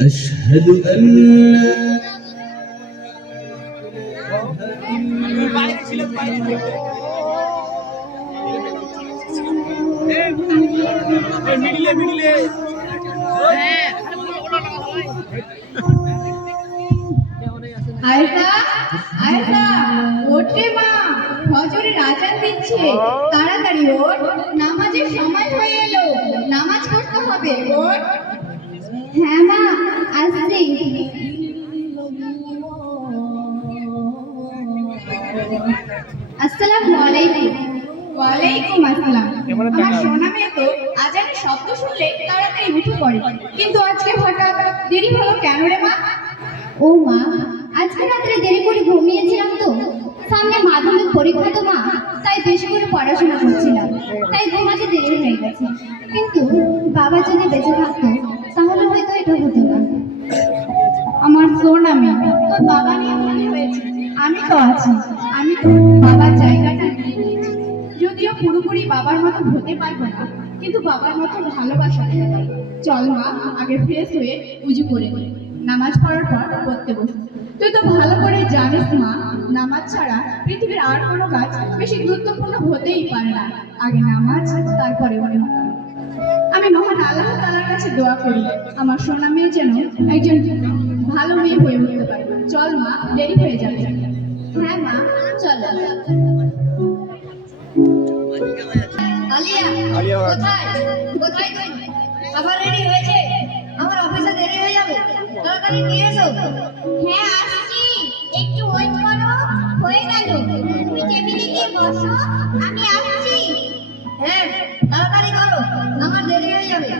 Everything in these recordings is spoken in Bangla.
أشهد أن لا আয়েশা আয়েশা ওঠ রে মা, ফজরের আজান দিচ্ছে, তাড়াতাড়ি ওঠ, নামাজের সময় হয়ে এলো, নামাজ পড়তে হবে, ওঠ। হ্যাঁ মা, আসছি। আসসালামু আলাইকুম। ওয়ালাইকুম আসসালাম। আমার সোনা মেয়ে তো আজানের শব্দ শুনলে তাড়াতাড়ি উঠে পড়ে, কিন্তু আজকে হঠাৎ দেরি হলো কেন রে মা? ও মা, আজকে রাত্রে দেরি করে ঘুমিয়েছিলাম তো, সামনে মাধ্যমিক পরীক্ষা তো মা, তাই বেশি করে পড়াশোনা করছিলাম, তাই ঘুমাতে দেরি হয়ে গেছে। কিন্তু বাবা যদি বেঁচে থাকতো তাহলে হয়তো এটা হতো না। আমার সোনা মেয়ে, তোর বাবা নিয়ে মনে হয়েছে, আমি তো আছি, আমি তো বাবার জায়গাটা নিয়ে নিয়েছি। যদিও পুরোপুরি বাবার মতো হতে পারবো না, কিন্তু বাবার মতো ভালোবাসা দিতে পারবো। চল মা, আগে ফ্রেশ হয়ে উজু করে নি, নামাজ পড়ার পর পড়তে বসি। তুই তো ভালো করে জানিস মা, নামাজ ছাড়া পৃথিবীর আর কোনো কাজ বেশি গুরুত্বপূর্ণ হতেই পারে না। আগে নামাজ, তারপরে অন্য। আমি মহান আল্লাহ তাআলার কাছে দোয়া করি আমার সোনা মেয়ে যেন একজন ভালো মেয়ে হয়ে উঠতে পারে। চল মা, দেরি হয়ে যাবে। হ্যাঁ মা, চলো। আলিয়া, কোথায় কোথায় তুই? খাবার রেডি হয়েছে? আমার অফিসে দেরি হয়ে যাবে, তাড়াতাড়ি নিয়ে এসো। হ্যাঁ আসছি, একটু ওয়েট করো, হয়ে গেল। তুমি টেবিলে গিয়ে বসো, আমি আসছি। হ্যাঁ তাড়াতাড়ি করো, আমার দেরি হয়ে যাবে।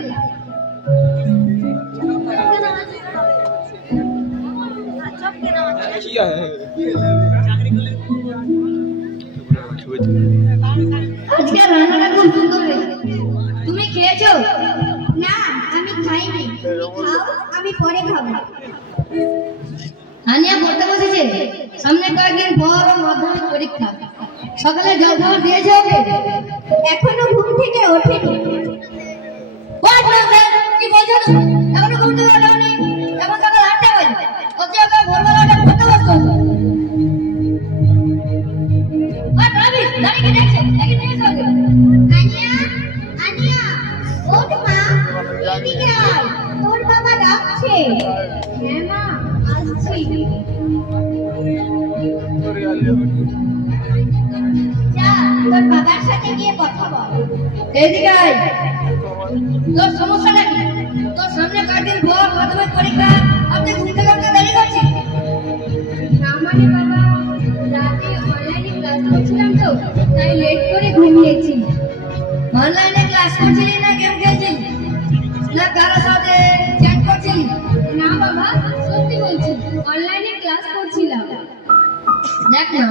আজকে রান্নাটা খুব সুন্দর হয়েছে, তুমি খেয়েছো? না, আমি খাইনি। খাও, আমি পরে খাবো। আনিয়া পড়তে বসেছে, সামনে কয়েকদিন পর মাধ্যমিক পরীক্ষা। সকালে জল খাবার দিয়েছে ওকে? এখনো ঘুম থেকে ওঠেনি। কি বলছো তুমি? এখনো ঘুম থেকে ওঠেনি? এখন সকাল 8টা বাজে, অথচ ওকে ভোরবেলাটা পড়তে বসতো। দাঁড়িয়ে দেখছো, দেখে নিয়ে এসো ওকে। আনিয়া, আনিয়া, ওঠ মা, এদিকে আয়, তোর বাবা ডাকছে। হ্যাঁ মা, আসছি। যা, তোর বাবার সাথে গিয়ে কথা বল। এদিকে আয়। তোর সমস্যাটা কি? তোর সামনে কয়েকদিন পর মাধ্যমিক পরীক্ষা, আপনি ঘুম থেকে উঠতে দেরি করছেন। না মানে বাবা, রাতে অনলাইনে ক্লাস করছিলাম তো, তাই লেট করে ঘুমিয়েছি। অনলাইনে ক্লাস করছিলি না গেম খেলছিলি, না কারো সাথে চ্যাট করছিলি? না বাবা, সত্যি বলছি, অনলাইনে ক্লাস করছিলাম। দেখ না,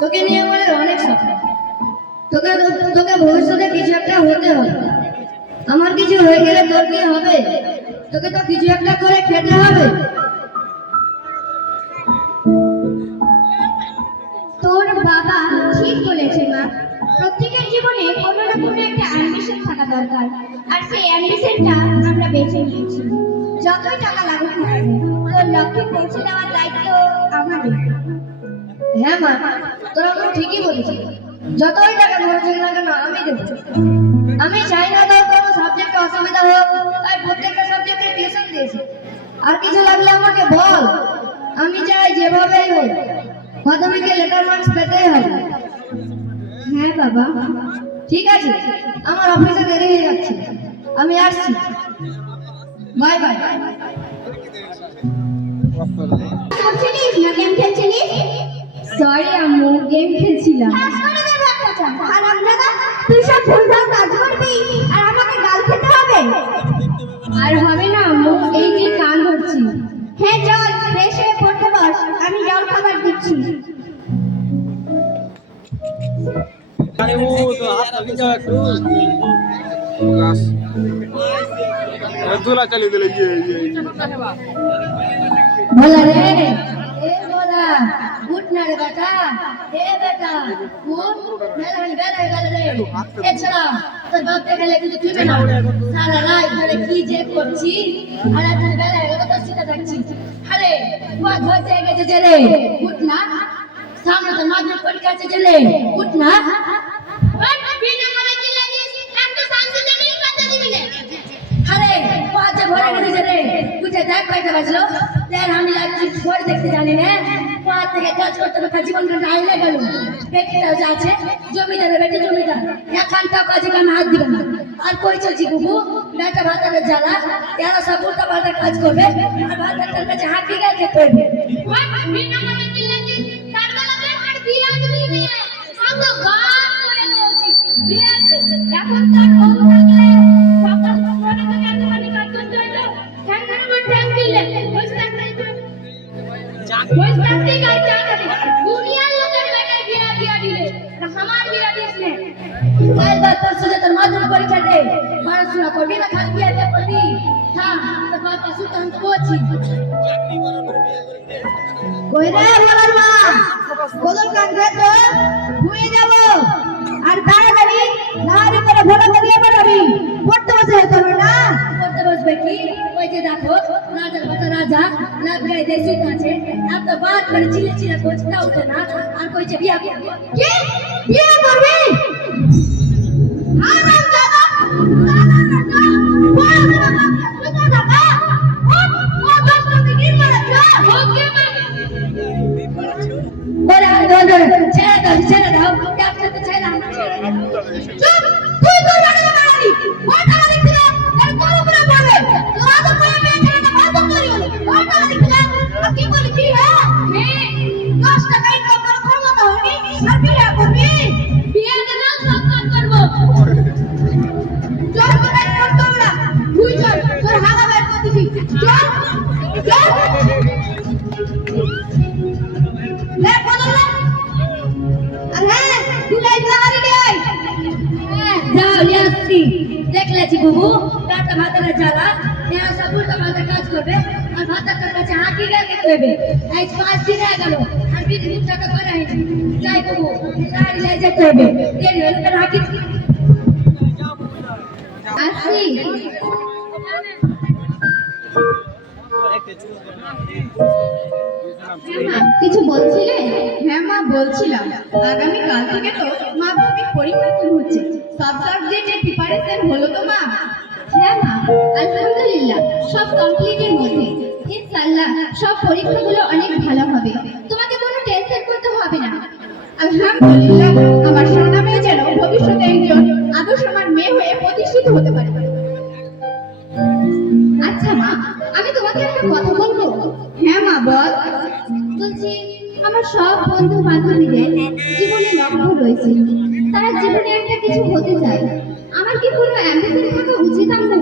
তোকে নিয়ে আমাদের অনেক স্বপ্ন। তোকে তোকে ভবিষ্যতে কিছু একটা হতে হবে। আমার কিছু হয়ে গেলে তোর কি হবে? তোকে তো কিছু একটা করে খেতে হবে। তোর বাবা ঠিক বলেছে মা, প্রত্যেকের জীবনে কোনো না কোনো একটা অ্যাম্বিশন থাকা দরকার, আর সেই অ্যাম্বিশনটা আমরা বেছে নিয়েছি। যতই টাকা লাগুক না কেন, তোর লক্ষ্যে পৌঁছে দেওয়ার দায়িত্ব আমাদের। হ্যাঁ মা, তোরা তো ঠিকই বলেছিস। যতই টাকা খরচ হোক না কেন আমি দেবো। আমি চাই না তোর কোনো সাবজেক্টে অসুবিধা হোক, তাই প্রত্যেকটা সাবজেক্টে টিউশন দিয়েছি। আর কিছু লাগলে আমাকে বল, আমি চাই যেভাবেই হোক মাধ্যমিকে লেটার মার্কস পেতেই হবে। হ্যাঁ বাবা। ঠিক আছে, আমার অফিসে দেরি হয়ে যাচ্ছে, আমি আসছি। By bye. করছিলিস না গেম খেলছিলিস? সরি আম্মু, গেম খেলছিলাম। তুই সব ভুলভাল কাজ করবি আর আমাকে গাল খেতে হবে? আর হবে না আম্মু, এই যে কান ধরছি। হ্যাঁ চল, ফ্রেশ হয়ে পড়তে বস, আমি জল খাবার দিচ্ছি। झूला चली दिले ये बोला रे ए बोला उठ ना रे बेटा ए बेटा उठ मेरा बेटा गल रे ए छड़ा তোর বাপ দেখে লেগে তুই না সারা রাত ধরে কি যে করছি আর আজ বেলা হলো তো সিটা থাকছি আরে ওয়া ঘর জায়গা যে রে উঠ না সামনে তো মাঝে পরীক্ষা আছে রে উঠ না ওই বিনা মানে কি লাগিস একটা শান্তি দেবি কথা দিবি না আরে পাঁচ ঘরে গেছে রে বুঝে দেখ কয়টা বাজলো দেখ আমি লাগছি ঘর দেখতে জানি না পাঁচ থেকে কাজ করতে করতে জীবন কাটা আইলে গেল বেটিটাও যাচ্ছে জমিদারের বেটি জমিদার এখানটাও কাজে কাম হাত দিবে না আর কই চলছি বুবু বেটা ভাতারে জ্বালা এরা সব উল্টা পাল্টা কাজ করবে আর ভাতার কাছে হাত দিয়ে খেতে করবে ওই বিনা মানে কি লাগিস তার বেলাতে আর বিয়া দিবি না সঙ্গ গান করে বলছি বিয়া এখন তার বউ থাকলে সকাল সকালে থেকে এতখানি কাজ করতে হইলো ঠ্যাং ঠ্যাং দিলে বসে থাকতে কাজ জানা দুনিয়ার লোকের বেটা বিয়া দিলে না আমার বিয়া দিস নে কাল বাদ পরশু যে তোর মাধ্যমিক পরীক্ষা দে পড়াশোনা করবি না খালি বিয়া দে করবি হ্যাঁ তো বাবা সুতন কোচি কই রে বলার মা বদল কান দে তো ভুয়ে যাব আর তাড়াতাড়ি নাড়ি করে ভোলা দিয়ে পারবি পড়তে বসে তোর না পড়তে বসবে কি ওই যে দেখো রাজার বাটা রাজা লাভ গায়ে দেশি আছে আর তো বাদ করে চিলে চিলে কোচটা উঠে না আর কইছে বিয়া কি বিয়া করবি আরাম দাদা ছেড়ে দাও ডাক্তার তো ছেড়ে দাও চুপ তুই তো বাড়ি মারালি ওটা লিখলে আর কোন করে পাবে তোরা তো কই আমি এখানে বাদ করিও ওটা লিখলে আর কি বলি কি হ্যাঁ 10 টাকা ইনকাম করার ক্ষমতা হয়নি আর বিয়া করবি বিয়া দেনা সব কাজ করব চল করে ফোন করলা তুই চল তোর হাগা বের করতেছি চল চল লে বল দেখলেছি বুবু কাটা ভাতারে জ্বালা এরা সব উল্টা পাল্টা কাজ করবে আর ভাতার কাছে হাঁকি গেলে করবে আজ 5 দিন হয়ে গেল আর বিধি টাকা করে হয়নি যাই বুবু গাড়ি লাই যেতে হবে দেরি হলে তো হাঁকি আসি কিছু বলছিলে হ্যাঁ মা বলছিলাম আগামী কাল থেকে তো মাধ্যমিক পরীক্ষা শুরু হচ্ছে সব সাবজেক্টের প্রিপারেশন হলো তো মা হ্যাঁ মা আলহামদুলিল্লাহ সব কমপ্লিটের মধ্যে ইনশাআল্লাহ সব পরীক্ষাগুলো অনেক ভালো হবে তোমাকে কোনো টেনশন করতে হবে না আলহামদুলিল্লাহ আমার সোনা মেয়ে যেন ভবিষ্যতে একজন আদর্শমান মেয়ে হয়ে প্রতিষ্ঠিত হতে পারে আচ্ছা মা আমি তোমাকে একটা কথা বলবো হ্যাঁ মা বল বলছি আমার সব বন্ধু বান্ধবীদের জীবনে লক্ষ্য রয়েছে তারা জীবনে একটা কিছু হতে চায় আমার কি কোনো অ্যাম্বিশন থাকা উচিত আম্মু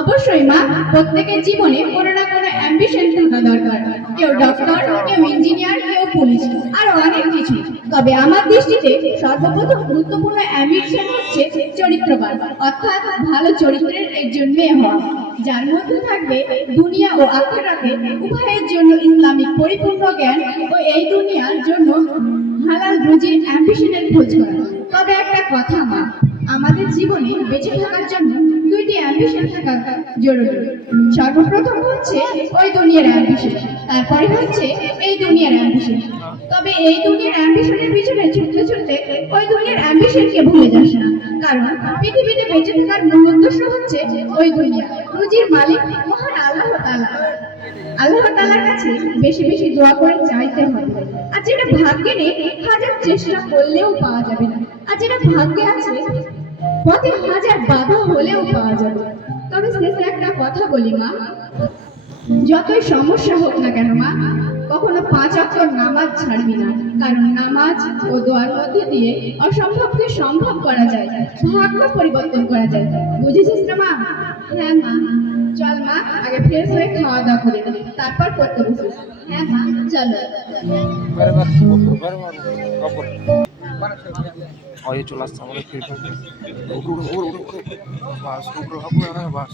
অবশ্যই মা প্রত্যেকের জীবনে কোনো না কোনো অ্যাম্বিশন থাকা দরকার কেউ ডক্টর কেউ ইঞ্জিনিয়ার কেউ পুলিশ আর অনেক কিছু তবে আমার দৃষ্টিতে সর্বপ্রথম গুরুত্বপূর্ণ অ্যাম্বিশন হচ্ছে চরিত্রবান অর্থাৎ ভালো চরিত্রের একজন মেয়ে হওয়া যার মধ্যে থাকবে দুনিয়া ও আখিরাতে উভয়ের জন্য ইসলামিক পরিপূর্ণ জ্ঞান ও এই দুনিয়ার জন্য হালাল রুজির অ্যাম্বিশনের খোঁজ করা তবে একটা কথা মা আমাদের জীবনে বেঁচে থাকার জন্য দুইটি অ্যাম্বিশন থাকা জরুরি সর্বপ্রথম হচ্ছে ওই দুনিয়ার অ্যাম্বিশন তারপরে হচ্ছে এই দুনিয়ার অ্যাম্বিশন তবে এই দুনিয়ার অ্যাম্বিশনের পিছনে ছুটতে ছুটতে ওই দুনিয়ার অ্যাম্বিশনকে ভুলে যাস না কারণ পৃথিবীতে বেঁচে থাকার মূল উদ্দেশ্য হচ্ছে ওই দুনিয়া রুজির মালিক মহান আল্লাহ তাআলা আল্লাহ তাআলার কাছে বেশি বেশি দোয়া করে চাইতে হবে আর যেটা ভাগ্যে নেই হাজার চেষ্টা করলেও পাওয়া যাবে না আর যেটা ভাগ্যে আছে পথে হাজার বাধা হলেও পাওয়া যাবে তবে শেষে একটা কথা বলি মা যতই সমস্যা হোক না কেন মা কখনো 5 ওয়াক্ত নামাজ ছাড়বি না কারণ নামাজ ও দোয়ার মধ্যে দিয়ে অসম্ভবকে সম্ভব করা যায় ভাগ্য পরিবর্তন করা যায় বুঝেছিস না মা হ্যাঁ মা চল মা আগে ফ্রেশ হয়ে খাওয়া দাওয়া করে নে তারপর পড়তে বসিস হ্যাঁ মা চলো ये चला सामने फिर बास ऊपर बास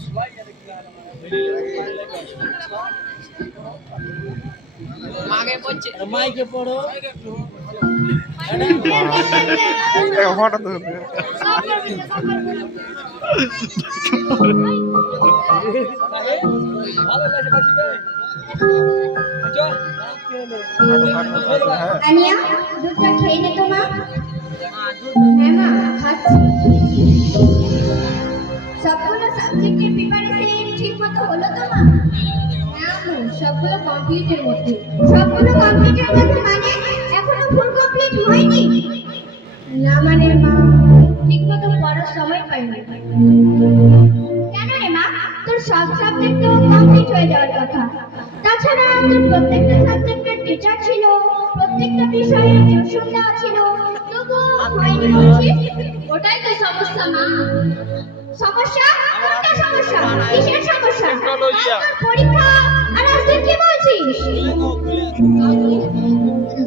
হঠাৎ আনিয়া দুধটা খেয়ে নে তো মা। হ্যাঁ মা খাচ্ছি। সবগুলো সাবজেক্টের প্রিপারেশন ঠিক মতো হলো তো মা? হ্যাঁ মা, সবগুলো কমপ্লিটের মধ্যে। সবগুলো কমপ্লিটের মধ্যে মানে এখনো ফুল কমপ্লিট হয়নি? না মানে মা ঠিক মতো পড়ার সময় পাইনি। কেন রে মা, তোর সব সাবজেক্ট তো কমপ্লিট হয়ে যাওয়ার কথা। তাছাড়া তোর প্রত্যেকটা সাবজেক্টের টিচার ছিল, প্রত্যেকটা বিষয়ে টিউশন দেওয়া ছিল, তবু হয়নি বলছিস? ওটাই তো সমস্যা মা। সমস্যা? কোনটা সমস্যা? কিসের সমস্যা? তোর পরীক্ষা আর আজকে কি বলছিস?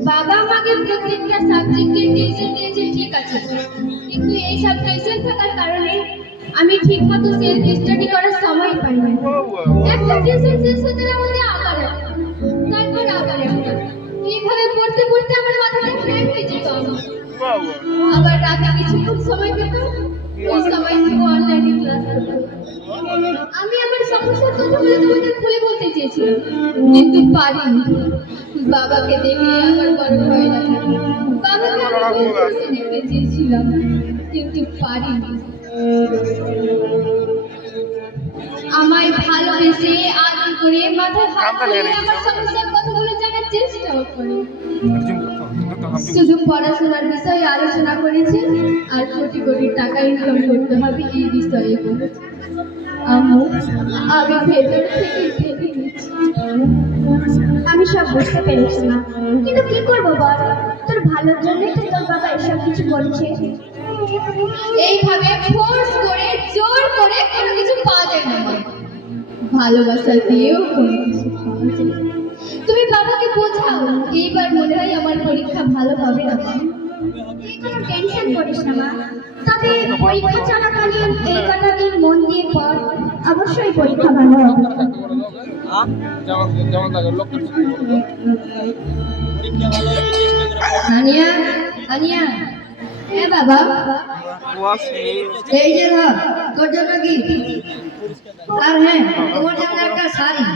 বাবা আমাকে প্রত্যেকটা সাবজেক্টের টিউশন দিয়েছে ঠিক আছে, কিন্তু এই সব টিউশন থাকার কারণে আমি ঠিক মতো সেলফ স্টাডি করার সময় পাই না। একটা টিউশন শেষ হতে না হতে আবার একটা, তারপর আবার একটা, এইভাবে পড়তে পড়তে আমার মাথাটা হ্যাং হয়ে যেত। আবার রাতে কিছুক্ষণ সময় পেত, ওই সময় থেকে অনলাইনে ক্লাস করতাম। আমি আমার সমস্যার কথাগুলো তোমাদের খুলে বলতে চেয়েছিলাম, কিন্তু পারিনি। বাবাকে দেখে আমার বড় ভয় লাগে। বাবাকে আমি দেখতে চেয়েছিলাম, কিন্তু পারিনি। আমায় ভালোবেসে আদর করে মাথায় হাত দিয়ে আমার সমস্যার কথাগুলো জানার চেষ্টাও করে। শুধু পড়াশোনার বিষয়ে আলোচনা করেছে আর কোটি কোটি টাকা ইনকাম করতে হবে এই বিষয়ে বলেছে। আমি ভেতর থেকে ভেবে নিচ্ছি। আমি সব বুঝতে পেরেছি না, কিন্তু কি করবো বল? তোর ভালোর জন্যই তো তোর বাবা এসব কিছু করছে। এইভাবে ফোর্স করে জোর করে কোনো কিছু পাওয়া যায় না, ভালোবাসা দিয়েও কোনো কিছু পাওয়া যায় না। তুমি বাবাকে বোঝাও, এইবার মনে হয় আমার পরীক্ষা ভালো হবে না। তুই কোনো টেনশন করিস না মা, তবে পরীক্ষা চলাকালীন এই কটা দিন মন দিয়ে পড়, অবশ্যই পরীক্ষা ভালো হবে। আনিয়া, আনিয়া, হ্যাঁ বাবা, এই যে ধর তোর জন্য কি, আর হ্যাঁ তোমার জন্য একটা শাড়ি।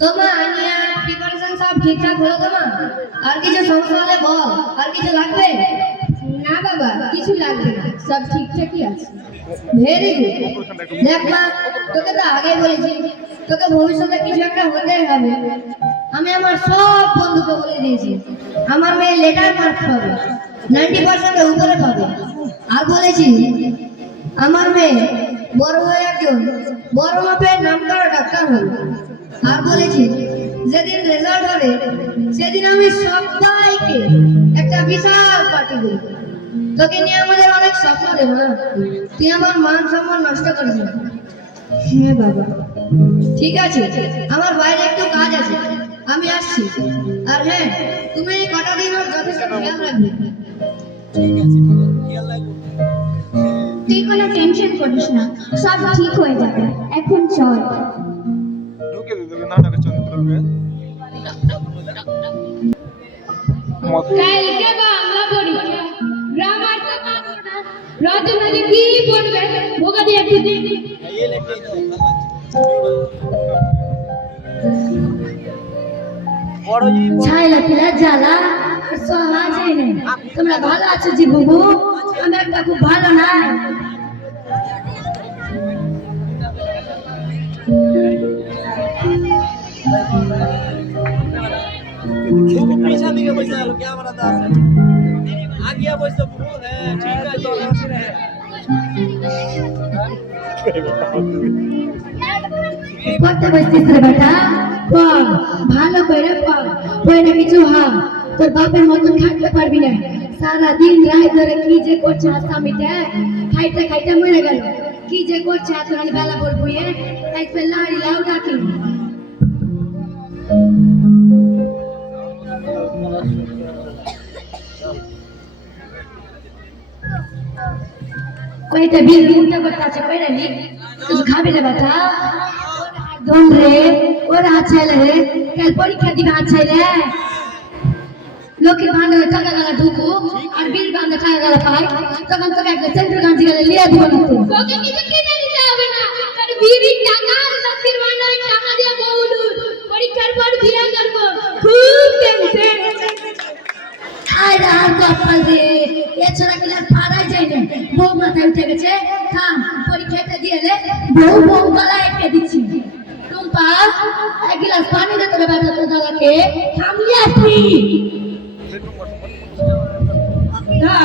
তোমার আনিয়া প্রিপারেশন সব ঠিকঠাক হলো তোমার? আর কিছু সমস্যা হলে বল, আর কিছু লাগবে? না বাবা, কিছু লাগবে না, সব ঠিকঠাকই আছে। Very good. দেখ মা, তোকে তো আগেই বলেছি তোকে ভবিষ্যতে কিছু একটা হতেই হবে। আমি আমার সব বন্ধুকে বলে দিয়েছি আমার মেয়ে লেটার মার্ক পাবে, 90% উপরে পাবে। আর বলেছি আমার মেয়ে বড় হয়ে একজন বড় মাপের নাম করা ডাক্তার হবে। আর বলেছি যেদিন রেজাল্ট হবে সেদিন আমি সবাইকে একটা বিশাল পার্টি দেব। তোকে নিয়ে আমাদের অনেক স্বপ্ন দেবো না, তুই আমার মান সম্মান নষ্ট করিস না। হ্যাঁ বাবা, ঠিক আছে, আমার বাইরে একটু কাজ আছে, আমি আসছি। আর হ্যাঁ, তুমি এই কটা দিন ওর যথেষ্ট খেয়াল রাখবে। তুই কোনো টেনশন করিস না, সব ঠিক হয়ে যাবে। এখন চল। ঢুকে দিতে নাটকের চরিত্রকে কালকে বাংলা পরীক্ষা, গ্রামার তো পাবো না, রচনাতে কি পড়বে ভোগা দিয়ে একটু দিই। ছাইলা পিলা জ্বালা সহা যায় না। তোমরা ভালো আছো জি বাবু? আমি একটা খুব ভালো নাই। पीछा दिखे पैसा लो क्या बनाता है आ गया पैसा बहुत है ठीक है করতে বসছিস রে বেটা? পড় ভালো করে পড়, পড়ে কিছু হা। তোর বাপের মতন থাকতে পারবি না। সারা দিন রাত ধরে কি যে করছে আসামিটা, খাইতে খাইতে মরে গেল। কি যে করছে এত বেলা ভোর বইয়ে একবার লাড়ি লাউ ডাকি। কয়টা বিল উল্টা করতে আছে, কয়টা লিখ কিছু খাবি রে বেটা? तुम रे और अच्छा रे कल परीक्षा दिखा अच्छा रे लोकेर बांधे टाका गाला ঢুকু আর বিল বাঁধে টাকা গালা পাই তখন তোকে একটা সেন্টার গাঞ্জি গালা লিয়া দিব না তো তোকে কিছু কিনে দিতে হবে না তোর বিবির টাকা আর লক্ষ্মীর ভান্ডারের টাকা দিয়ে বউলুর পরীক্ষার পর বিয়ে করব খুব টেনশন আয় আর কপাল রে এছাড়া কি আর পারাই যায় না বউ মাথায় উঠে গেছে থাম পরীক্ষাটা দিয়ে রে বউ বউ গলা একটা দিচ্ছি টুম্পা এক গ্লাস পানি দে তোর বেটা তোর দাদাকে থামলি আসবি না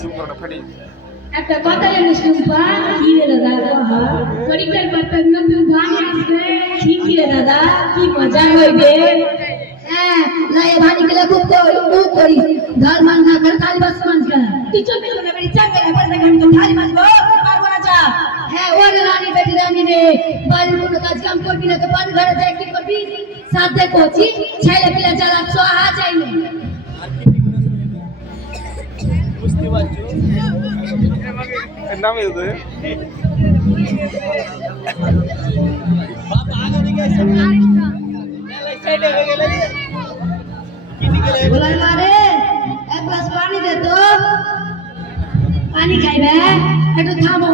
চুপ করো না ফাটি একটা কথা জানিস টুম্পা কি রে দাদা পরীক্ষার পর তোর নতুন গান আসবে কি রে দাদা কি মজা হইবে হ্যাঁ লাই ভানি গেলে খুব করি ঘর মান না কর কালি বাস মান কর তুই চলবি না মেরি চাঙ্গে না পড়ে আমি তো খালি মাসবো পারবো না যা হ্যাঁ ওরে রানী বেটি রানী রে বাড়ির কোনো কাজ কাম করবি না তো পান ঘরে যাই কি করবি সাথে কোচি ছেলে পিলা জ্বালা সোহা যাই না বুঝতে পারছো এর নামই তো বাবা আগে দিকে এসে সাইডে হয়ে গেলে কি দিকে বলাই মারে এক গ্লাস পানি দে তো পানি খাইবে একটু থামো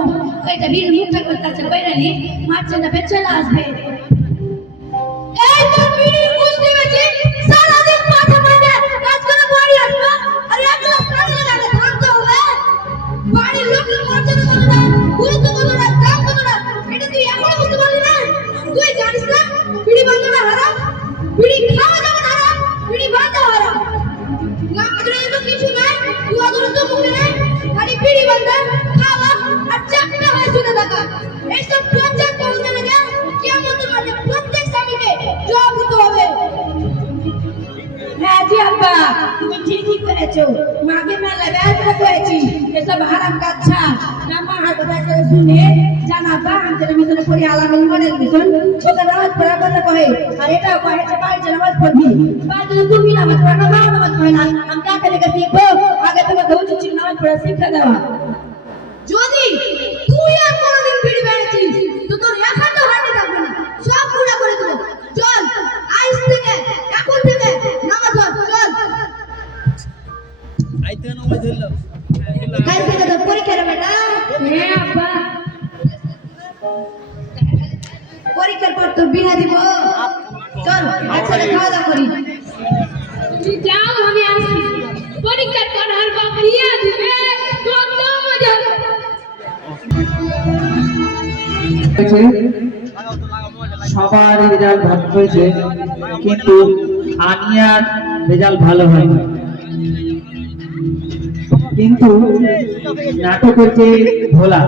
এটা বীর মুখটা করতেছে বাইরালি মারছে না পেছনে আসবে এই তোর বিড়ি বুঝতে পেরেছি সারা দিন মাথা মারতে কাজ করে বাড়ি আসবো আর এক গ্লাস পানি লাগে থামতে হবে বাড়ির লোকের মর্যাদা কত না গুরুত্ব কত না দাম কত না এটা তুই এখনো বুঝতে পারলি না তুই জানিস না বিড়ি বাঁধানো হারাম বিড়ি খাওয়া যাবে না হারাম বিড়ি বাঁধা হারাম না আমাদের এত কিছু নাই দুয়া ধরে তো মুখে নাই খালি বিড়ি বাঁধা খাওয়া আর চাকরি হয়ে শুনে থাকা এইসব পঞ্চায়েত করতে না কেমন তোমার প্রত্যেক স্বামীকে জবাব দিতে হবে হ্যাঁ জি আব্বা তুমি ঠিকই করেছো মাকে মেলা ব্যবহার করেছি এসব হারাম কাজ ছাড় না মা হাত ব্যবহার শুনে জানাবা আমাদের মিশনে পড়ি আলামিন মডেল মিশন ওকে নামাজ পড়ার কথা কহে আর এটাও কহে যে বাড়িতে নামাজ পড়বি বাড়িতে তুমি নামাজ পড়ো না মাও নামাজ পড়ে না আমি কাকে লেগে শিখবো আগে তোমাকে উচিত ছিল নামাজ পড়া শিক্ষা দেওয়া যদি তুই আর কোনোদিন বিড়ি বেড়েছিস তো তোর একান্ত হাতে থাকবে না সব পুরা করে দেবো চল আইস থেকে এখন থেকে নামাজ পড় চল আইতে না ওই ধরলো কাল থেকে তো পরীক্ষা রে বেটা হ্যাঁ আব্বা পরীক্ষার পর তো বিয়া দিব চল একসাথে খাওয়া দাওয়া করি তুমি যাও আমি আসছি পরীক্ষার পর আর বাপ বিয়া দিবে কত মজা সবার রেজাল্ট ভালো হয়েছে কিন্তু আনিয়ার রেজাল্ট ভালো হয়নি কিন্তু নাটকের যে ভোলা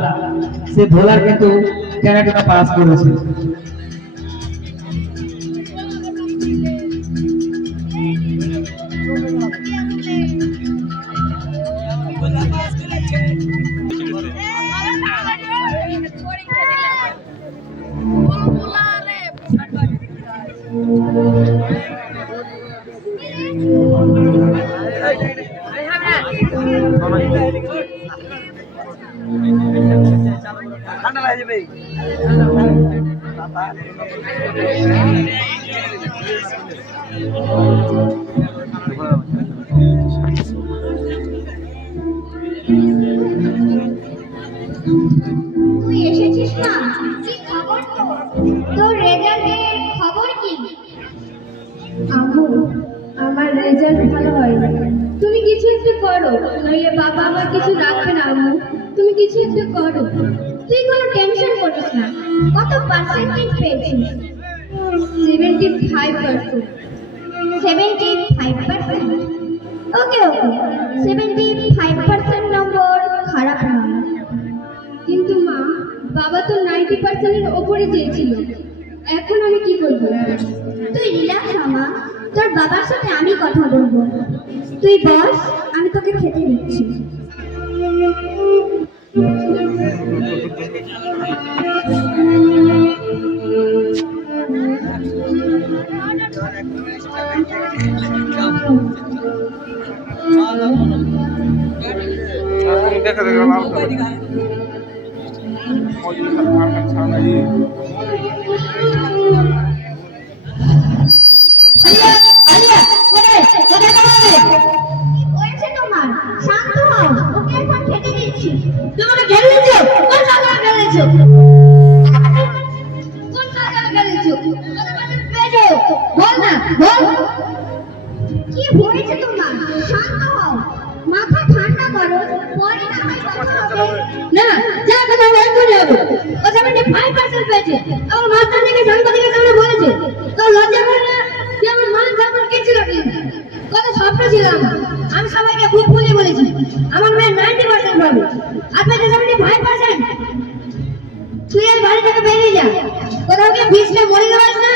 সে ভোলার কিন্তু ক্যানাডা পাস করেছে ঠান্ডা লাগে যাবে তুই এসেছিস না কি খবর তোর রেজাল্টের খবর কি আম্মু আমার রেজাল্ট ভালো হয়নি তুমি কিছু একটু করো নইলে বাবা আমার কিছু রাখবে না আম্মু তুমি কিছু একটু করো তুই কোনো টেনশন করিস না কত পার্সেন্টেজ পেয়েছিস 75% 75%? ওকে ওকে 75% নম্বর খারাপ নয় কিন্তু মা বাবা তো 90% এর উপরে চেয়েছিল এখন আমি কি করব তুই রিল্যাক্স মা তোর বাবার সাথে আমি কথা বলবো তুই বস আমি তোকে খেতে দিচ্ছি খাওয়া দাওয়া করো। দেখে দেখে লাভ করে মজুরি মার খান ছাড়া নাই হয়েছে তোমার? শান্ত হও, ওকে এখন খেতে দিচ্ছি। তোমাকে খেতে দিচ্ছ? কোন জায়গায় খেলেছো? কোন জায়গায় খেলেছো? বল না, বল। কি হয়েছে তোমার? শান্ত হও, মাথা ঠান্ডা করো, পরে না হয় কথা হবে। না, যা কথা হবে এক্ষুনি হবে। ও 75% পেয়েছে। আমার মাস্টার থেকে সাংবাদিকের সামনে বলেছে। তোর লজ্জা করে না? তুই আমার মান সম্মান কে ছিল কি? কত স্বপ্ন ছিল আমার। আমি সবাইকে বুক ফুলে বলেছি আমার মেয়ে 90% পাবে। আর পেয়েছে 75%। তুই আর বাড়ি থেকে বেরিয়ে যা। কোথাও গিয়ে বিষটা মরে যাওয়াস না।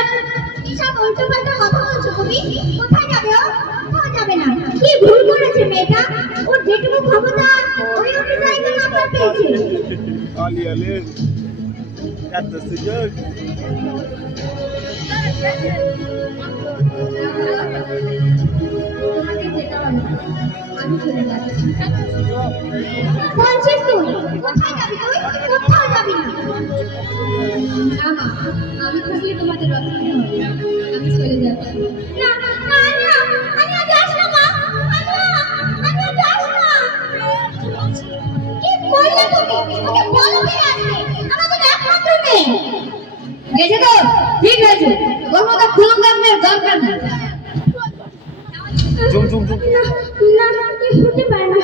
এসব উল্টোপাল্টা কথা বলছো তুমি? কোথায় যাবে ও? কোথাও যাবে না। কি ভুল করেছে মেয়েটা? ওর যেটুকু ক্ষমতা ওই অনুযায়ী তো নাম্বার পেয়েছে। আলি আলি এত সুযোগ তোমাকে যেতে হবে। আমি চলে যাচ্ছি। বলছিস তুই? কোথায় যাবি তুই? কোথাও যাবি না। না মা, আমি থাকলে তোমাদের অসুবিধা হবে। আমি চলে যাচ্ছি। না, আনিয়া, আনিয়া যাস না মা। আনিয়া, আনিয়া যাস না। কি করলে তুমি? ওকে বলো ফিরে আসতে। আমাদের একমাত্র মেয়ে। গেছে তো? ঠিক আছে। ওর মতো কুলঙ্গার মেয়ের দরকার নেই। জুম জুম জুম না, না, এ হতে পারে না।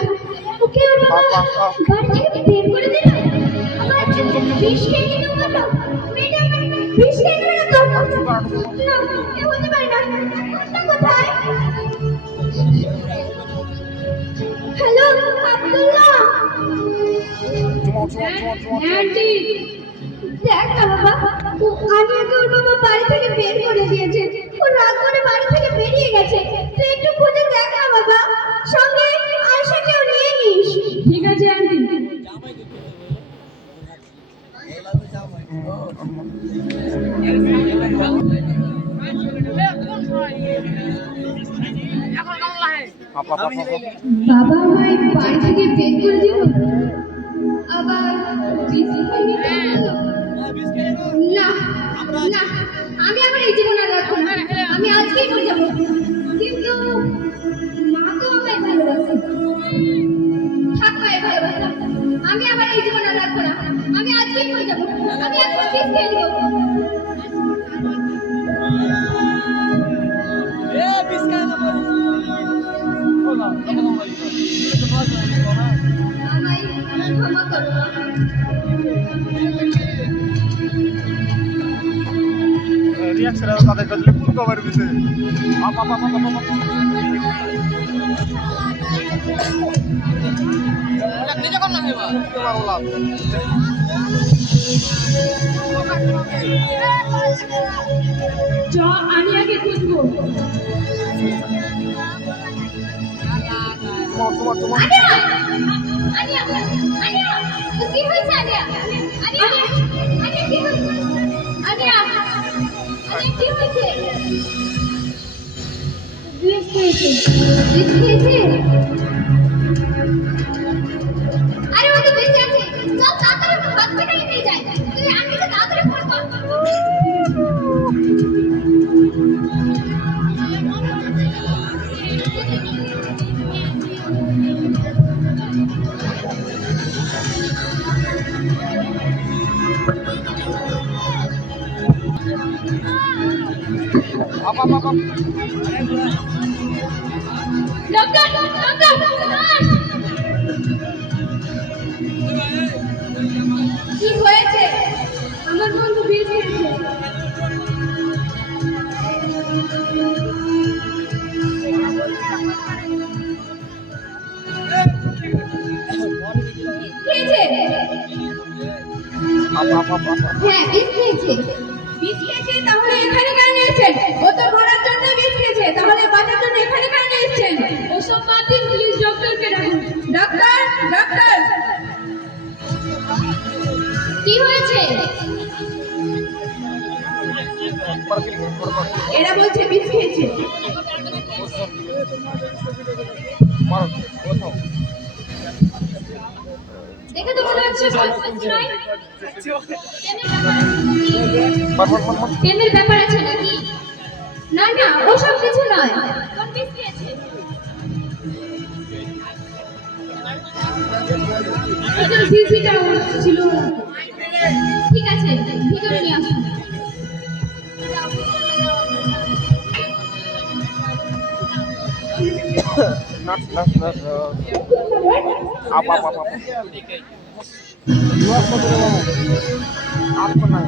ওকে ওর বাবা বাড়ি থেকে বের করে দিল। আবার বিষ খেয়ে নিল বললো। মেয়েটা আমার বিষ খেয়ে নিল তো। না, এ হতে পারে না। কোনটা কোথায়? হ্যালো, আব্দুল্লাহ। আন্টি, দেখ না বাবা, আনিয়াকে ওর বাবা বাড়ি থেকে বের করে দিয়েছে। ও রাত করে বাড়ি থেকে বেরিয়ে গেছে। তুই একটু খুঁজে দেখ না বাবা, সঙ্গে আয়েশাকেও নিয়ে নিস। ঠিক আছে আন্টি। বাবা আমায় বাড়ি থেকে বের করে দিল, আবার বিষ খেয়ে নিতে বললো। না, না, আমি আমার এই জীবন আর রাখবো না। আমি আজকেই মরে যাবো। কিন্তু মা তো আমায় ভালোবাসে। থাক মায়ের ভালোবাসা। আমি আমার এই জীবন আর রাখবো না। আমি আজকেই মরে যাবো। আমি এখন বিষ খেয়ে নেবো। এ বিস্কায় না বল আমায় ক্ষমা করো মা। রিয়াকশন তাদের কাছে ফুল কভার দিতে আপা আপা আপা আপা নিজে কোন না হেবা তোমার ওলা চ আনিয়াকে খুঁজবো। তোমার তোমার আনিয়া, আনিয়া, আনিয়া, তো কি হয়েছে আনিয়া? আনিয়া, আনিয়া কি হয়েছে? আনিয়া, আনিয়া কি হয়েছে? বিষ খেয়েছে। বিষ খেয়েছে? আরে ও তো বেঁচে আছে। চল তাড়াতাড়ি ওকে হসপিটালে নিয়ে যাই। তুই আন্টিকে তাড়াতাড়ি ফোন কর। আপা আপা আপা ডক্টর, ডক্টর, কি হয়েছে? আমার বন্ধু বিষ খেয়েছে। খেয়েছে? আপা আপা আপা হ্যাঁ, বিষ খেয়েছে। বিষ খেয়েছে তাহলে এখানে কেন এসেছেন? ও তো মরার জন্য বিষ খেয়েছে, তাহলে বাঁচার জন্য এখানে কেন এসেছেন? ওসব বাদ দিন, প্লিজ ডক্টরকে ডাকুন। ডক্টর, ডক্টর, কি হয়েছে? এরা বলছে বিষ খেয়েছে। মারো কোথাও দেখে তো মনে হচ্ছে কিছু নয়। প্রেমের ব্যাপার আছে নাকি? না না, ওসব কিছু নয়। কোন পিস খেয়েছে? এটা সিসিটা ছিল। ঠিক আছে, ভিতরে নিয়ে আসুন। आपको नहीं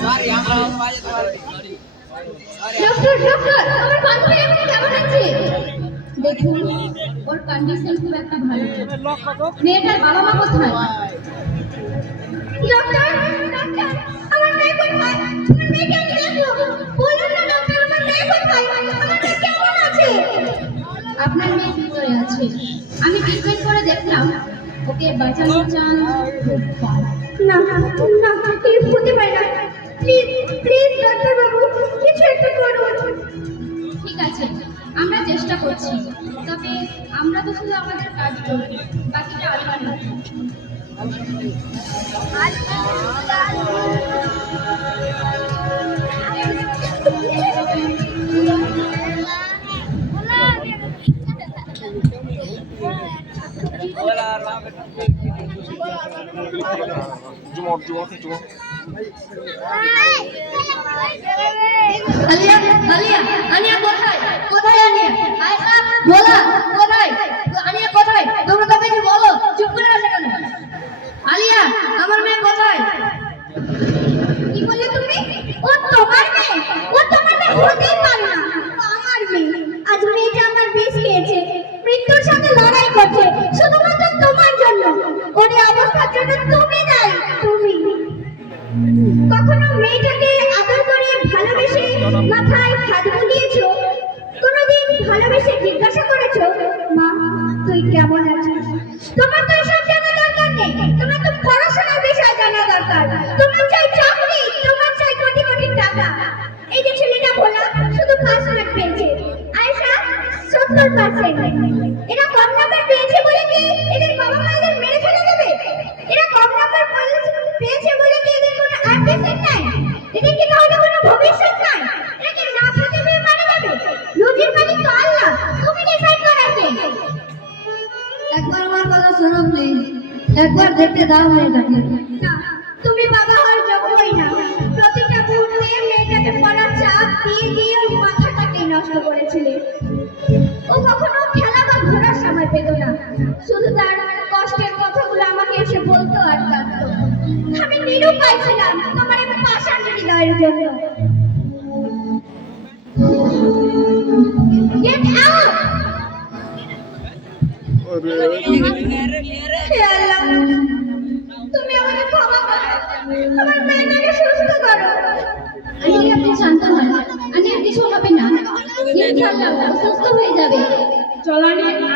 সরি আমরা বাজে তোমার সরি ডক্টর ডক্টর, আমার বান্ধবী এখন কেমন আছে? দেখুন, ওর কন্ডিশন খুব একটা ভালো না। মেয়েটার বাবা মা কোথায়? ডক্টর ডক্টর, আমার মেয়ে কোথায়? আমার মেয়েকে আমি দেখবো। বলুন না ডক্টর, আমার মেয়ে কোথায়? আমার মেয়ে কেমন আছে? আপনার মেয়ে ভিতরে আছে। আমি ট্রিটমেন্ট করে দেখলাম, ওকে বাঁচানোর চান্স না না না, প্লিজ হতে পারে না। প্লিজ প্লিজ ডাক্তার বাবু, কিছু একটা করুন। ঠিক আছে, আমরা চেষ্টা করছি, তবে আমরা তো শুধু আমাদের কাজ করব, বাকিটা আল্লাহর হাতে। আলিয়া আলিয়া আনিয়া কোথায়? কোথায় আনিয়া? আয়সা বলা কোথায়? আনিয়া কোথায়? তোমরা তো কিছু বলো, চুপ করে আছো কেন? আলিয়া, আমার মেয়ে কোথায়? কি বললে তুমি? ও তোমার মেয়ে? ও তোমার মেয়ে হতেই পারে না। ও আমার মেয়ে। আজ মেয়েটা আমার বিষ খেয়েছে, মৃত্যুর সাথে লড়াই করছে, শুধুমাত্র তোমার জন্য। ওর এই অবস্থার জন্য তুমি দায়ী, তুমি। কখনো মেয়েটাকে আদর করে ভালোবেসে মাথায় হাত বুলিয়েছো? কোনোদিন ভালোবেসে জিজ্ঞাসা করেছো, মা তুই কেমন আছিস? তোমার তো এসব জানা দরকার নেই, তোমার তো পড়াশোনার বিষয় জানা দরকার। তোমার চাই চাকরি, তোমার চাই কোটি কোটি টাকা। এই যে ছেলেটা ভোলা, শুধু ফার্স্ট র্যাঙ্ক পেয়েছে, আয়েশা 70%। এরা কম নাম্বার পেয়েছে বলে কি এদের বাবা মা এদের মেরে ফেলে দেবে? এরা কম নাম্বার পেয়েছে বলে কি এদের কোনো অ্যাম্বিশন নাই? এদের কি তাহলে কোনো ভবিষ্যৎ নাই? এরা কি না খেতে পেয়ে মারা যাবে? রুজির মালিক তো আল্লাহ, তুমি ডিসাইড করার কে? একবার আমার কথা শোনো প্লিজ, একবার দেখতে দাও মেয়েটাকে। না, তুমি বাবা হওয়ার যোগ্যই না। প্রতিটা মুহূর্তে মেয়েটাকে পড়ার চাপ দিয়ে দিয়ে ওর মাথাটাকে নষ্ট করেছিলে। ও কখনো খেলা বা ঘোরার সময় পেত না, শুধু তার কষ্টের কথাগুলো আমাকে এসে বলতো আর কাঁদতো। আমি নিরুপায় ছিলাম তোমার এই পাষাণ হৃদয়ের জন্য। Get out! হে আল্লাহ, তুমি আমাকে ক্ষমা করো, আমার মেয়েটাকে সুস্থ করো। আন্টি আপনি শান্ত হন, আন্টি কিছু হবে না, ইনশাআল্লাহ ও সুস্থ হয়ে যাবে। চলো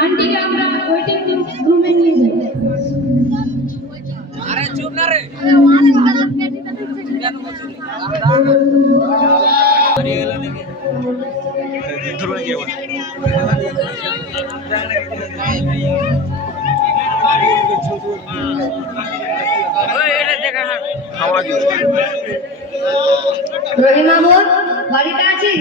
আন্টিকে আমরা ওয়েটিং রুমে নিয়ে যাই। আরে চুপ না রে কেন বলছিস? আরে এলো নাকি ধরে গিয়ে বল ওই এটা দেখা না আমরা কি রহিমা বোন, বাড়িতে আছিস?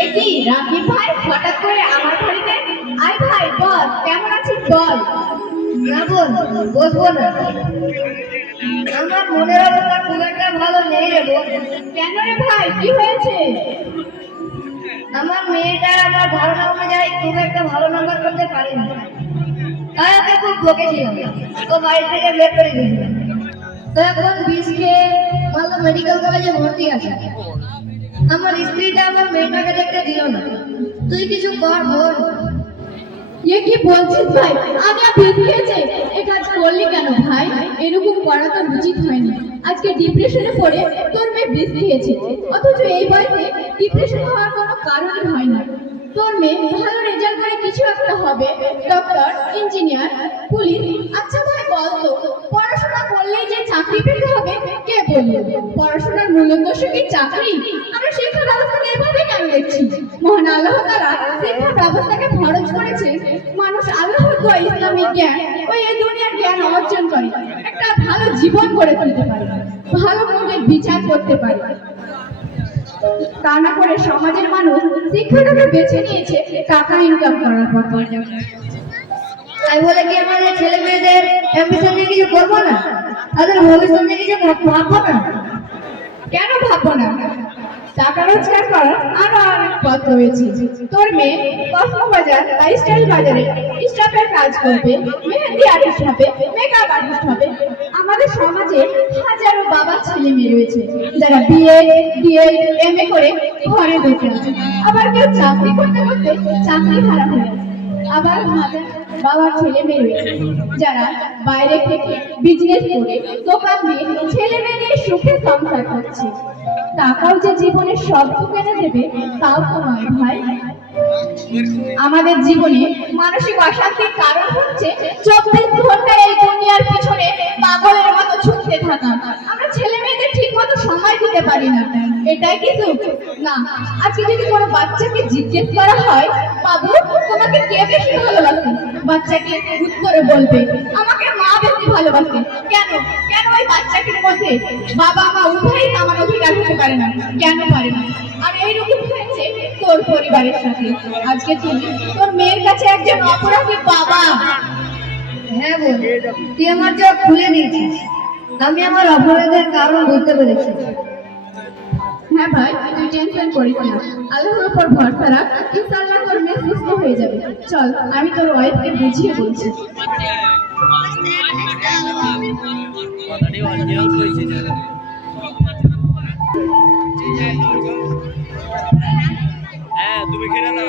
এ কি রাকিব ভাই, হঠাৎ করে আমার বাড়িতে? আয় ভাই বল, কেমন আছিস বল। না বোন, বসবো না। আমার মনের অবস্থা খুব একটা ভালো নেই রে বোন। কেন রে ভাই, কি হয়েছে? আমার মেয়েটা আমার ধারণা অনুযায়ী খুব একটা ভালো নাম্বার করতে পারেনি, তাই ওকে খুব বকেছিলাম, ও বাড়ি থেকে বের করে দিয়েছিলাম। তো এখন বিষ খেয়ে মালদা মেডিকেল কলেজে ভর্তি আছে। আমার স্ত্রীটা আমার মেয়েটাকে দেখতে দিল না। তুই কিছু কর বোন। কি বলছিস ভাই? আমি আর বিষ খেয়েছে এ কাজ করলি কেন ভাই? এরকম করা তো উচিত হয়নি। আজকে ডিপ্রেশনে পড়ে তোর মেয়ে বিষ খেয়েছে, অথচ এই বয়সে ডিপ্রেশন হওয়ার কোনো কারণই হয় না। তোর মেয়ে ভালো রেজাল্ট করে কিছু একটা হবে, ডক্টর, ইঞ্জিনিয়ার, পুলিশ। আচ্ছা ভাই বলতো, পড়াশোনা করলেই যে চাকরি পেতে হবে কে বললো? পড়াশোনার মূল উদ্দেশ্য কি চাকরি? আমরা শিক্ষা ব্যবস্থাকে এভাবে কেন দেখছি? মহান আল্লাহ তাআলা শিক্ষা ব্যবস্থাকে ফরজ করেছে মানুষ আল্লাহর দেওয়া ইসলামিক জ্ঞান ও এই দুনিয়ার জ্ঞান অর্জন করে একটা ভালো জীবন গড়ে তুলতে পারে, ভালো মন্দের বিচার করতে পারে। তা না করে সমাজের মানুষ শিক্ষাটাকে বেছে নিয়েছে টাকা ইনকাম করার পথ। তাই বলে কি আমাদের ছেলে মেয়েদের অ্যাম্বিশন নিয়ে কিছু করবো না? তাদের ভবিষ্যৎ নিয়ে কিছু ভাববো না? কেন ভাববো না? টাকা রোজগার করার আরো অনেক পথ রয়েছে। তোর মেয়ে কসমোবাজার বা স্টাইল বাজারে স্টাফের কাজ করবে, মেহেন্দি আর্টিস্ট হবে, মেকআপ আর্টিস্ট হবে। আমাদের সমাজে হাজারো বাবা ছেলে মেয়ে রয়েছে যারা বিএড, এমএ করে ঘরে বসে আছে। আবার কেউ চাকরি করতে করতে চাকরি হারা হয়ে আছে। আবার হাজার বাবার ছেলে মেয়ে রয়েছে যারা বাইরে থেকে বিজনেস করে দোকান দিয়ে ছেলে মেয়ে নিয়ে সুখে সংসার করছে। টাকাও যে জীবনের সব সুখ এনে দেবে তাও তো নয় ভাই। আমাদের জীবনে মানসিক অশান্তির কারণ হচ্ছে 24 ঘন্টা এই দুনিয়ার পিছনে পাগলের মতো ছুটতে থাকা। আমরা ছেলে মেয়েদের ঠিক মতো সময় দিতে পারি না, এটাই কি সুখ? না। আজকে যদি কোনো বাচ্চাকে জিজ্ঞেস করা হয়, বাবু তোমাকে কে বেশি ভালোবাসে, বাচ্চাকে উত্তরে বলবে আমাকে মা বেশি ভালোবাসে। কেন? কেন ওই বাচ্চাটির মধ্যে বাবা মা উভয়ই সমান অধিকার হতে পারে না? কেন পারে না? আর এইরকম হয়েছে তোর পরিবারের সাথে। আজকে তুমি তোর মেয়ের কাছে একজন অপরাধী বাবা। হ্যাঁ বোন, তুই আমার চোখ খুলে দিয়েছিস। আমি আমার অপরাধের কারণ বুঝতে পেরেছি। হ্যাঁ ভাই, তুই টেনশন করিস না, আল্লাহর উপর ভরসা রাখ, ইনশাআল্লাহ তোর মেয়ে সুস্থ হয়ে যাবে। চল আমি তোর ওয়াইফকে বুঝিয়ে বলছি। হ্যাঁ তুমি খেলে নাও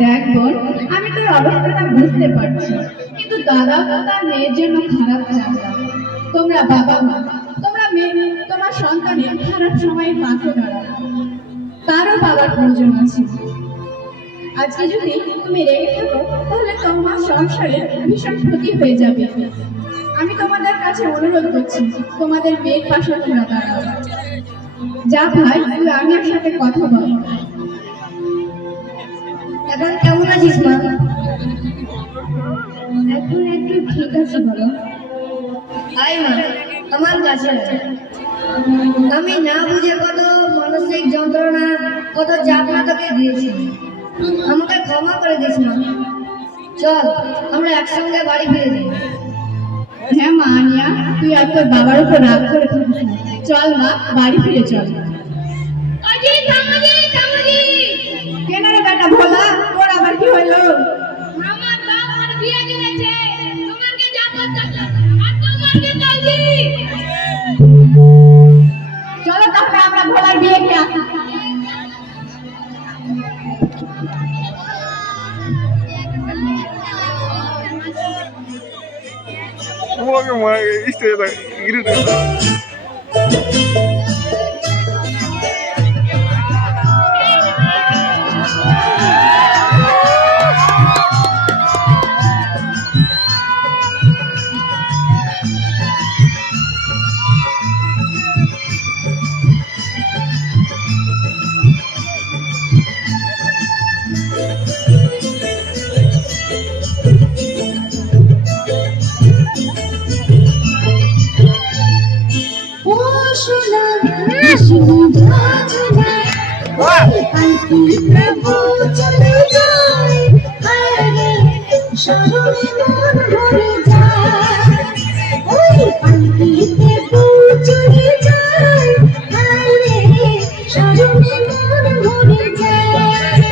দেখ বোন, আমি তোর অবস্থাটা বুঝতে পারছি, কিন্তু দাদা তো তার মেয়ের জন্য খারাপ চান না। তোমরা বাবা মা, তোমরা মেয়ে তোমার সন্তানের খারাপ সময়ে পাশে দাঁড়াও। তারও বাবার প্রয়োজন আছে। আজকে যদি তুমি রেগে থাকো তাহলে তোমার সংসারে ভীষণ ক্ষতি হয়ে যাবে। আমি তোমাদের কাছে অনুরোধ করছি, তোমাদের মেয়ের পাশে তোমরা দাঁড়াও। যা ভাই, তুই আমার সাথে কথা বল। এখন কেমন আছিস মা? এখন একটু ঠিক আছে বাবা। আয় মা আমার কাছে আয়। আমি না বুঝে কত মানসিক যন্ত্রণা, কত যাতনা তোকে দিয়েছি। আমাকে ক্ষমা করে দিস মা। চল আমরা একসঙ্গে বাড়ি ফিরে যাই। হ্যাঁ মা আনিয়া, তুই আর তোর বাবার উপর রাগ করে থাকিস না। চল মা, বাড়ি ফিরে চল। কেন রে বেটা ভোলা, তোর আবার কি হইলো? আমার বাবার বিয়ে দিয়েছে, তোমাকে যা করতে আর তোমাকে তাইছি। চলো তাহলে আমরা ভোলার বিয়ে কে আসি। তোমাকে মা স্টেজে গিরে ও সোনা সোনা সোনা আন্টি প্রভু চলে যায়, আরে শরণে মন ভরে যায়। ওই আন্টি প্রভু চলে যায়, আরে শরণে মন ভরে যায়।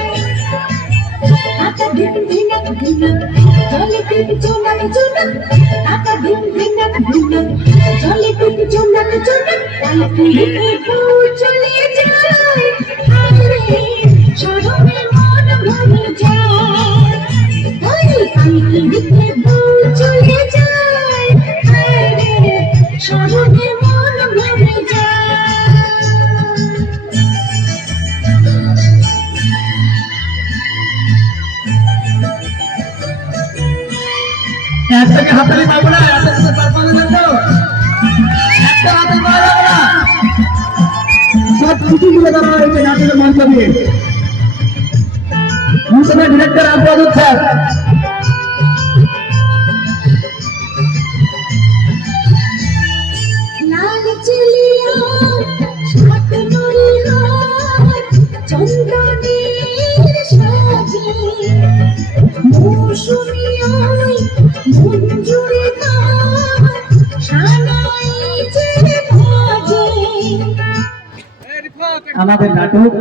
আটা ভিন্ন জলে ডুব জোনাক জোনাক টাকা দিন ভিন্ন ভিন্ন জলে ডুব জোনাক জোনাক ডাল কুড়িয়ে বউ চলে যায় হায়রে শরমে মন ভরে যায় ওই কালকে দিকে বউ চলে যায় হায়রে শরমে মন ভরে যায় একটাকে হাতালি পারবো না, একটাকে পারবো না তো একটা হাতে পারবো না। সব কিছু মিলে দেওয়া হয়েছে নাটকের মঞ্চ দিয়ে। মিশনের ডিরেক্টর আব্বাস স্যার, লাল চুলিয়া সাত নড়ি হাত চন্দনের সাজে মৌসুমি আই মন জুড়ে তার সানাই যে বাজে আমাদের নাটক